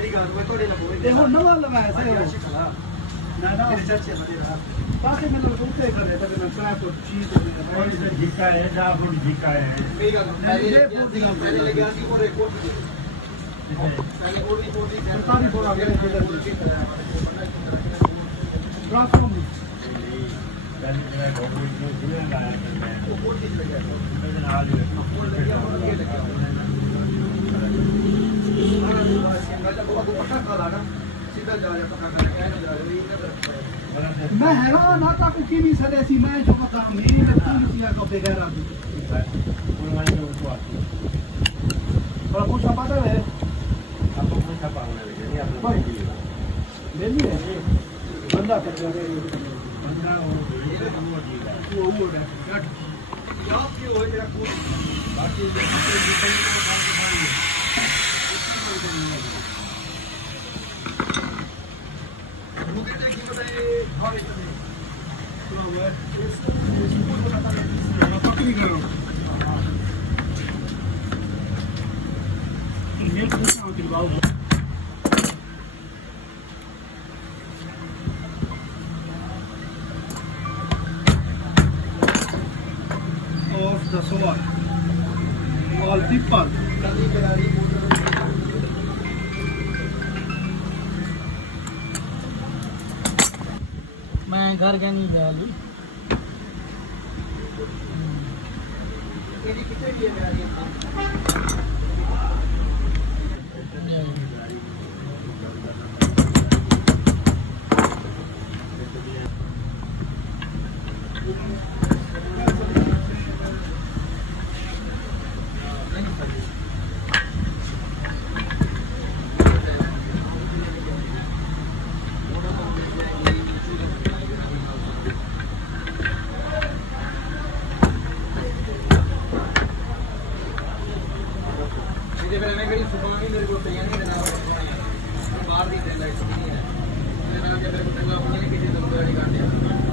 ਮੇਰੀ ਗੱਲ ਹੋਈ ਤੁਹਾਡੇ ਨਾਲ ਬੋਲੇ ਤੇ ਹੁਣ ਨਵਾਂ ਲਵਾਇਆ ਸੀ ਨਾ ਨਾ ਰਿਸਰਚ ਹੈ ਮੇਰਾ ਪਾਸੇ ਮੈਨੂੰ ਉੱਤੇ ਕਰੇ ਤਾਂ ਮੈਂ ਕਿਹਾ ਕੋਈ ਚੀਜ਼ कौन सा झिका है जा फुट झिका है ਮੇਰੀ ਗੱਲ ਪਹਿਲੇ ਲੱਗਿਆ ਸੀ ਉਹ ਰਿਪੋਰਟ ਪਹਿਲੇ ਉਹ ਰਿਪੋਰਟ ਦੀ ਸਰਕਾਰੀ ਬੋਲ ਆ ਗਿਆ ਰਾਸਮ पहले मैं डॉक्टर को जुड़े लाया मैं ਉਹ ਚੀਜ਼ ਲੱਗਿਆ मेरे नाल ਸਿੱਧਾ ਜਾ ਰਿਹਾ ਪੱਕਾ ਕਰ ਕੇ ਜਾ ਰਿਹਾ ਮੈਂ ਹੈਗਾ ਨਾ ਤਾਂ ਕੋਈ ਨਹੀਂ ਸਦੇ ਸੀ ਮੈਂ ਜੋ ਪਤਾ ਨਹੀਂ ਮੈਂ ਤੂੰ ਨਹੀਂ ਆ ਕੋ ਬਗੈਰ ਆ ਦੀ ਪਰ ਕੁਛ ਪਤਾ ਹੈ आपको कुछ पाऊंगा लेकिन ये आप ਨਹੀਂ ਹੈ ਬੰਦਾ ਕਰ ਰਿਹਾ ਹੈ 15 हो ਉਹ ਮੋੜ ਹੈ ਯਾਦ ਕੀ ਹੋਏ ਜਿਹੜਾ ਕੋਈ ਬਾਕੀ ਮੁਕੇ ਤੇ ਕੀ ਪਤਾ ਇਹ ਭਾਵੇਂ ਪੱਕੀ ਕਰੋ ਇਹ ਪੁੱਛਾਂ ਕਿ ਬਾਬੂ of the soil wallpaper ਕਦੀ ਕਦਾਰੀ मैं घर क्या नहीं गया अभी ਇਹਦੀ ਕਿੱਥੇ ਕੀ ਹੈ ਮੇਰੀ ਇਹਦੇ ਫਿਰ ਮੈਂ ਕਿਹੜੀ ਸੁਪਾਂ ਵੀ ਮੇਰੇ ਕੋਲ ਪਈਆਂ ਨਹੀਂ ਦੇਣਾ ਬਾਹਰ ਦੀ ਟੈਂਡਰ ਨਹੀਂ ਹੈ ਮੇਰੇ ਨਾਲ ਜੇ ਮੇਰੇ ਕੋਲ ਟੈਂਡਰ ਆਪਣੇ ਕਿਸੇ ਦੰਦ ਵਾਲੀ ਕਾਟਿਆ